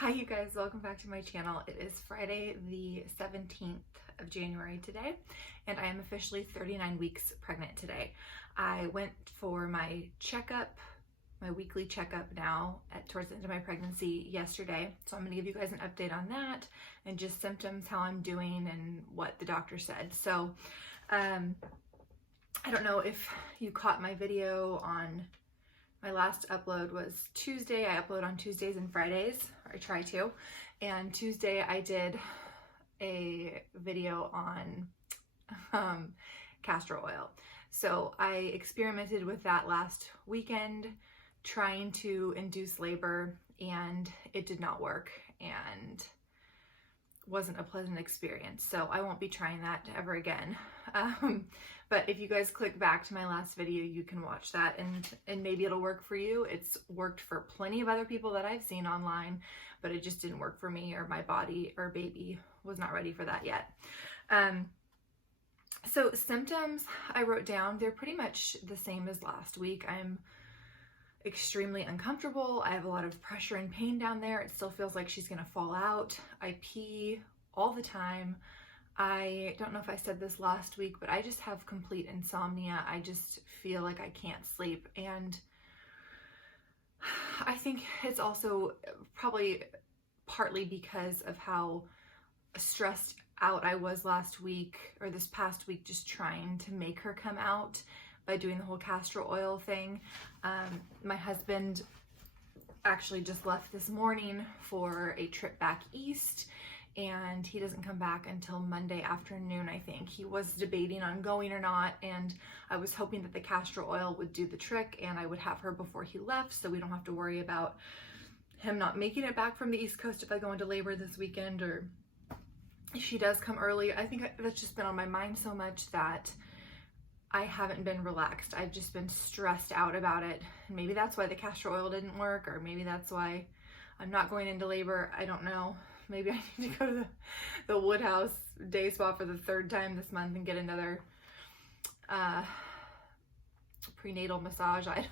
Hi you guys, welcome back to my channel. It is Friday the 17th of January today, and I am officially 39 weeks pregnant today. I went for my checkup, my weekly checkup now towards the end of my pregnancy yesterday. So I'm gonna give you guys an update on that and just symptoms, how I'm doing and what the doctor said. So I don't know if you caught my video on my last upload was Tuesday. I upload on Tuesdays and Fridays, or I try to. And Tuesday I did a video on castor oil. So I experimented with that last weekend, trying to induce labor, and it did not work and wasn't a pleasant experience. So I won't be trying that ever again. But if you guys click back to my last video, you can watch that and maybe it'll work for you. It's worked for plenty of other people that I've seen online, but it just didn't work for me, or my body or baby was not ready for that yet. So symptoms I wrote down, they're pretty much the same as last week. I'm extremely uncomfortable. I have a lot of pressure and pain down there. It still feels like she's gonna fall out. I pee all the time. I don't know if I said this last week, but I just have complete insomnia. I just feel like I can't sleep. And I think it's also probably partly because of how stressed out I was last week, or this past week, just trying to make her come out by doing the whole castor oil thing. My husband actually just left this morning for a trip back east, and he doesn't come back until Monday afternoon, I think. He was debating on going or not, and I was hoping that the castor oil would do the trick and I would have her before he left, so we don't have to worry about him not making it back from the East Coast if I go into labor this weekend, or if she does come early. I think that's just been on my mind so much that I haven't been relaxed. I've just been stressed out about it. And maybe that's why the castor oil didn't work, or maybe that's why I'm not going into labor. I don't know. Maybe I need to go to the Woodhouse day spa for the third time this month and get another prenatal massage. I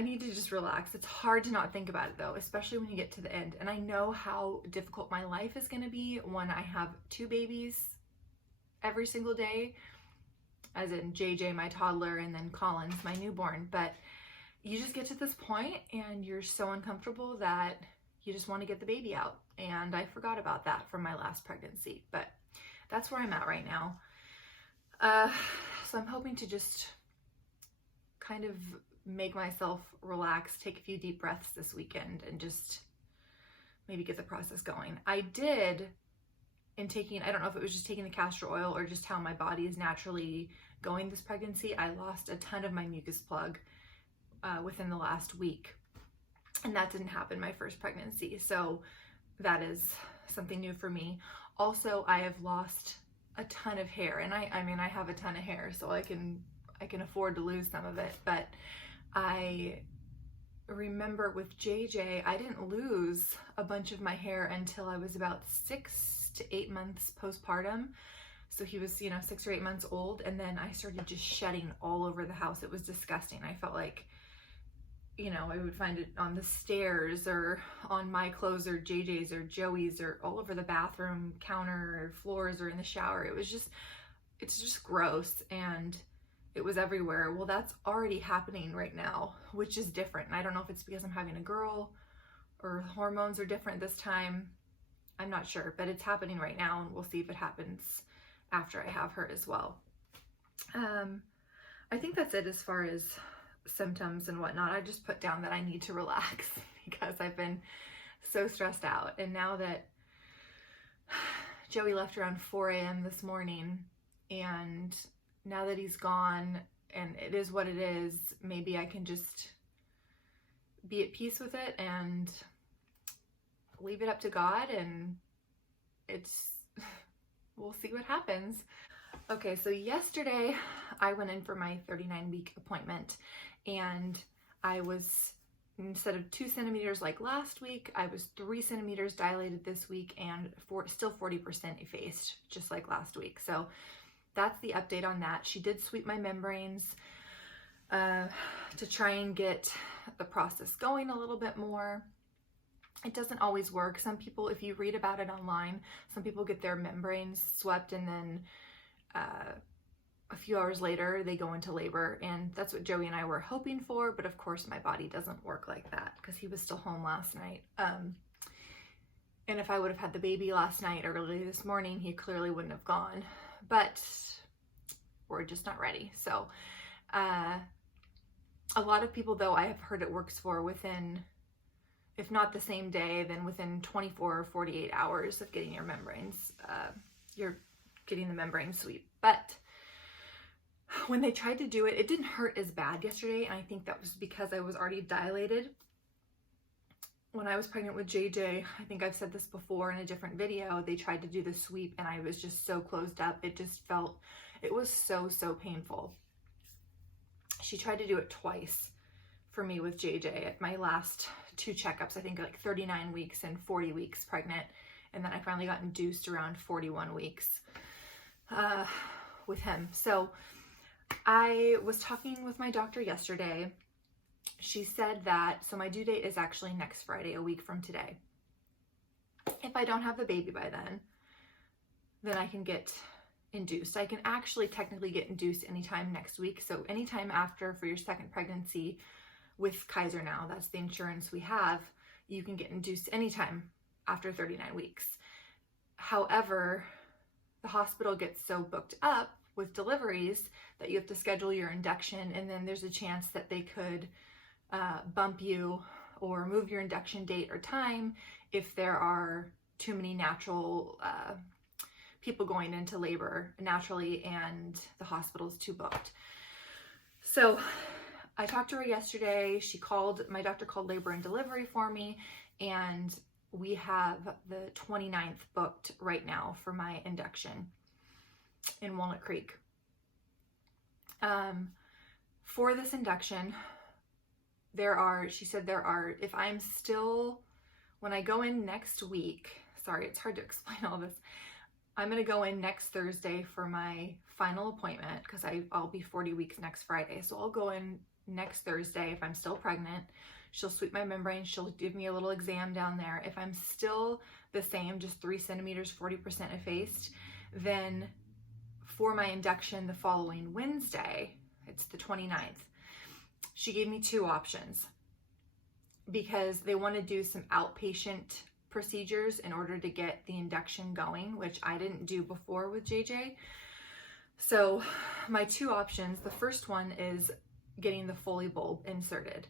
need to just relax. It's hard to not think about it though, especially when you get to the end. And I know how difficult my life is gonna be when I have two babies every single day, as in JJ, my toddler, and then Collins, my newborn. But you just get to this point and you're so uncomfortable that you just want to get the baby out. And I forgot about that from my last pregnancy, but that's where I'm at right now. So I'm hoping to just kind of make myself relax, take a few deep breaths this weekend, and just maybe get the process going. I did, in taking, I don't know if it was just taking the castor oil or just how my body is naturally going this pregnancy, I lost a ton of my mucus plug within the last week. And that didn't happen my first pregnancy. So that is something new for me. Also, I have lost a ton of hair, and I mean, I have a ton of hair, so I can afford to lose some of it. But I remember with JJ, I didn't lose a bunch of my hair until I was about 6 to 8 months postpartum. So he was, 6 or 8 months old, and then I started just shedding all over the house. It was disgusting. I felt like, I would find it on the stairs or on my clothes or JJ's or Joey's or all over the bathroom counter or floors or in the shower. It's just gross, and it was everywhere. Well, that's already happening right now, which is different. And I don't know if it's because I'm having a girl or hormones are different this time. I'm not sure, but it's happening right now, and we'll see if it happens after I have her as well. I think that's it as far as symptoms and whatnot. I just put down that I need to relax because I've been so stressed out. And now that Joey left around 4 a.m. this morning, and now that he's gone and it is what it is, maybe I can just be at peace with it and leave it up to God, and we'll see what happens. Okay, so yesterday I went in for my 39-week appointment, and I was, instead of 2 centimeters like last week, I was 3 centimeters dilated this week, and still 40% effaced, just like last week. So that's the update on that. She did sweep my membranes to try and get the process going a little bit more. It doesn't always work. Some people, if you read about it online, some people get their membranes swept and then a few hours later they go into labor, and that's what Joey and I were hoping for, but of course my body doesn't work like that because he was still home last night. And if I would have had the baby last night or early this morning, he clearly wouldn't have gone, but we're just not ready. So a lot of people, though, I have heard it works for within, if not the same day, then within 24 or 48 hours of getting your membranes, you're getting the membrane sweep. But when they tried to do it, it didn't hurt as bad yesterday, and I think that was because I was already dilated. When I was pregnant with JJ, I think I've said this before in a different video, they tried to do the sweep and I was just so closed up. It just felt, it was so painful. She tried to do it twice for me with JJ at my last 2 checkups, I think like 39 weeks and 40 weeks pregnant. And then I finally got induced around 41 weeks with him. So I was talking with my doctor yesterday. She said that, so my due date is actually next Friday, a week from today. If I don't have the baby by then I can get induced. I can actually technically get induced anytime next week. So anytime after for your second pregnancy with Kaiser now, that's the insurance we have, you can get induced anytime after 39 weeks. However, the hospital gets so booked up with deliveries that you have to schedule your induction, and then there's a chance that they could bump you or move your induction date or time if there are too many natural people going into labor naturally and the hospital's too booked. So I talked to her yesterday. My doctor called labor and delivery for me, and we have the 29th booked right now for my induction in Walnut Creek. For this induction, she said if I'm still, when I go in next week, sorry, it's hard to explain all this. I'm going to go in next Thursday for my final appointment because I'll be 40 weeks next Friday. So I'll go in next Thursday if I'm still pregnant. She'll sweep my membrane. She'll give me a little exam down there. If I'm still the same, just 3 centimeters, 40% effaced, then for my induction the following Wednesday, it's the 29th, she gave me 2 options because they want to do some outpatient procedures in order to get the induction going, which I didn't do before with JJ. So my 2 options, the first one is getting the Foley bulb inserted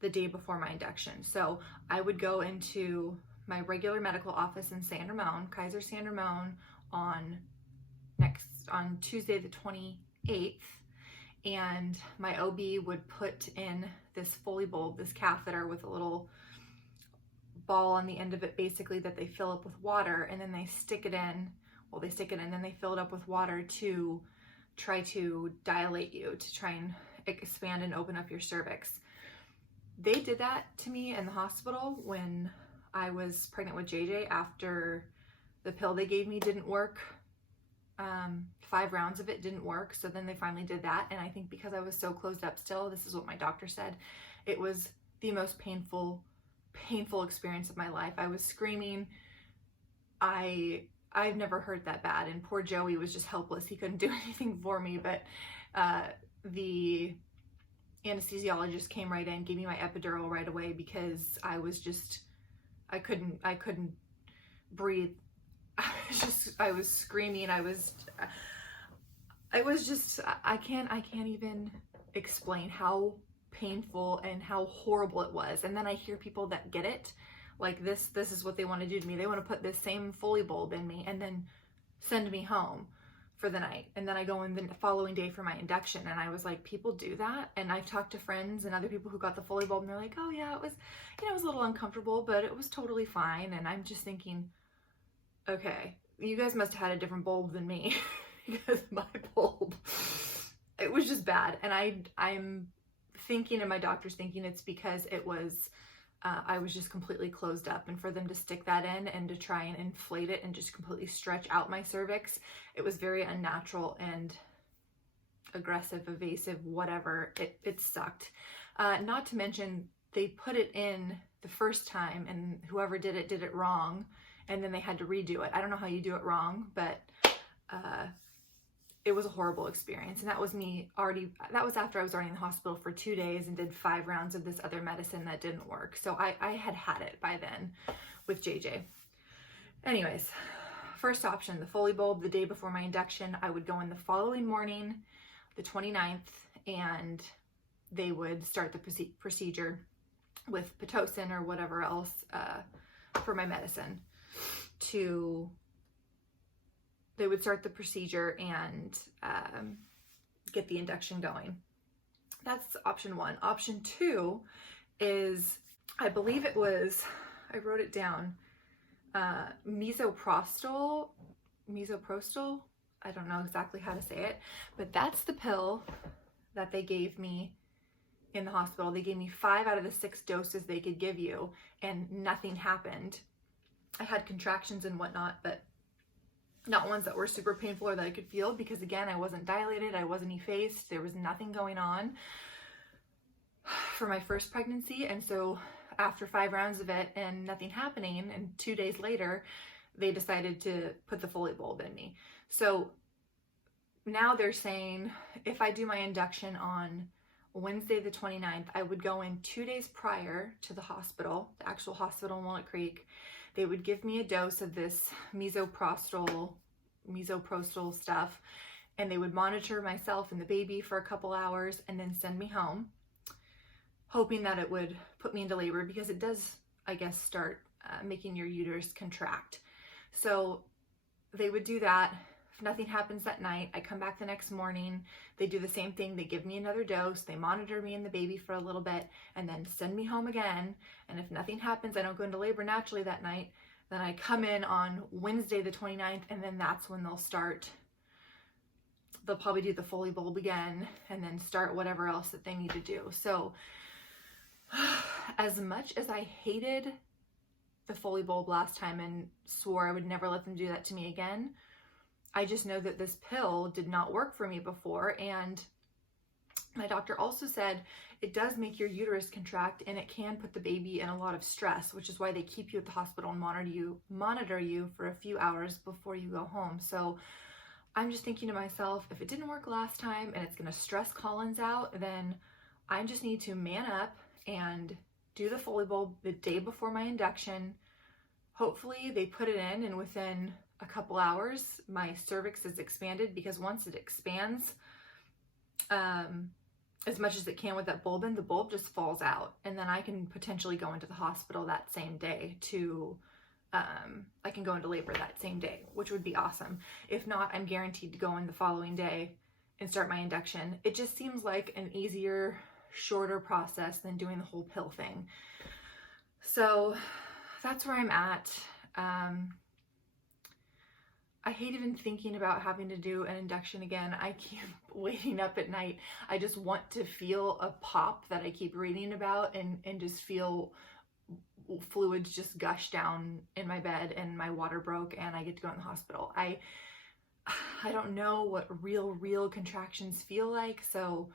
the day before my induction. So I would go into my regular medical office in San Ramon, Kaiser San Ramon, on Tuesday the 28th, and my OB would put in this Foley bulb, this catheter with a little ball on the end of it, basically, that they fill up with water, and then they stick it in, then they fill it up with water to try to dilate you, to try and expand and open up your cervix. They did that to me in the hospital when I was pregnant with JJ after the pill they gave me didn't work. 5 rounds of it didn't work, so then they finally did that, and I think because I was so closed up still, this is what my doctor said, it was the most painful experience of my life. I was screaming. I've never heard that bad, and poor Joey was just helpless. He couldn't do anything for me, but the anesthesiologist came right in, gave me my epidural right away because I couldn't breathe. I was screaming. I can't even explain how painful and how horrible it was. And then I hear people that get it, like this is what they want to do to me. They want to put this same Foley bulb in me and then send me home for the night. And then I go in the following day for my induction. And I was like, people do that? And I've talked to friends and other people who got the Foley bulb, and they're like, oh yeah, it was, it was a little uncomfortable, but it was totally fine. And I'm just thinking, okay, you guys must have had a different bulb than me because my bulb, it was just bad. And I'm thinking, and my doctor's thinking, it's because it was, I was just completely closed up, and for them to stick that in and to try and inflate it and just completely stretch out my cervix, it was very unnatural and aggressive, evasive, whatever. It sucked. Not to mention, they put it in the first time, and whoever did it wrong, and then they had to redo it. I don't know how you do it wrong, but it was a horrible experience. And that was after I was already in the hospital for 2 days and did 5 rounds of this other medicine that didn't work. So I had it by then with JJ. Anyways, first option, the Foley bulb, the day before my induction. I would go in the following morning, the 29th, and they would start the procedure with Pitocin or whatever else for my medicine. They would start the procedure and get the induction going. That's option 1. Option 2 is, I believe it was, I wrote it down, misoprostol. I don't know exactly how to say it, but that's the pill that they gave me in the hospital. They gave me 5 out of the 6 doses they could give you, and nothing happened. I had contractions and whatnot, but not ones that were super painful or that I could feel, because again, I wasn't dilated, I wasn't effaced, there was nothing going on for my first pregnancy. And so after 5 rounds of it and nothing happening, and 2 days later, they decided to put the Foley bulb in me. So now they're saying if I do my induction on Wednesday the 29th, I would go in 2 days prior to the hospital, the actual hospital in Walnut Creek. They would give me a dose of this misoprostol stuff, and they would monitor myself and the baby for a couple hours and then send me home, hoping that it would put me into labor, because it does, I guess, start making your uterus contract. So they would do that. If nothing happens that night, I come back the next morning, they do the same thing. They give me another dose, they monitor me and the baby for a little bit, and then send me home again. And if nothing happens, I don't go into labor naturally that night, then I come in on Wednesday the 29th, and then that's when they'll probably do the Foley bulb again, and then start whatever else that they need to do. So as much as I hated the Foley bulb last time and swore I would never let them do that to me again, I just know that this pill did not work for me before. And my doctor also said it does make your uterus contract, and it can put the baby in a lot of stress, which is why they keep you at the hospital and monitor you for a few hours before you go home. So I'm just thinking to myself, if it didn't work last time and it's going to stress Collins out, then I just need to man up and do the Foley bulb the day before my induction. Hopefully they put it in, and within a couple hours my cervix is expanded, because once it expands as much as it can with that bulb in, the bulb just falls out, and then I can potentially go into the hospital that same day I can go into labor that same day, which would be awesome. If not, I'm guaranteed to go in the following day and start my induction. It just seems like an easier, shorter process than doing the whole pill thing. So that's where I'm at. I hate even thinking about having to do an induction again. I keep waking up at night. I just want to feel a pop that I keep reading about, and just feel fluids just gush down in my bed, and my water broke and I get to go in the hospital. I don't know what real contractions feel like, so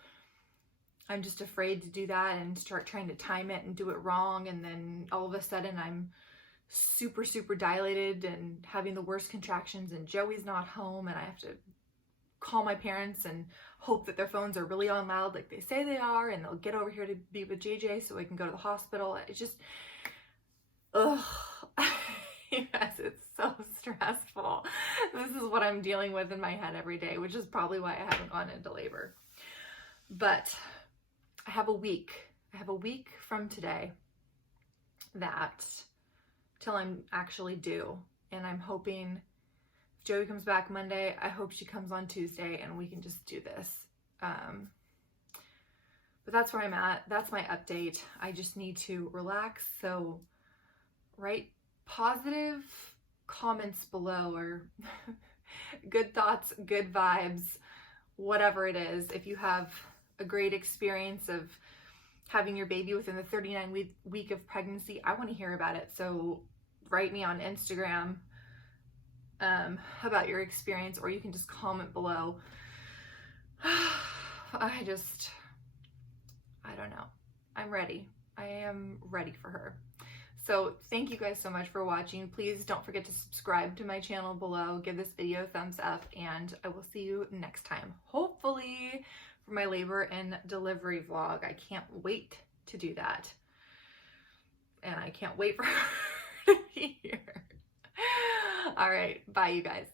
I'm just afraid to do that and start trying to time it and do it wrong, and then all of a sudden I'm super dilated and having the worst contractions, and Joey's not home, and I have to call my parents and hope that their phones are really on loud like they say they are, and they'll get over here to be with JJ so I can go to the hospital. It's just, ugh. Yes, it's so stressful. This is what I'm dealing with in my head every day, which is probably why I haven't gone into labor. But I have a week from today till I'm actually due. And I'm hoping if Joey comes back Monday, I hope she comes on Tuesday and we can just do this. But that's where I'm at. That's my update. I just need to relax. So write positive comments below, or good thoughts, good vibes, whatever it is. If you have a great experience of having your baby within the 39 week of pregnancy, I want to hear about it. So write me on Instagram about your experience, or you can just comment below. I don't know. I'm ready. I am ready for her. So thank you guys so much for watching. Please don't forget to subscribe to my channel below, give this video a thumbs up, and I will see you next time, hopefully for my labor and delivery vlog. I can't wait to do that, and I can't wait for her to be here. All right, bye you guys.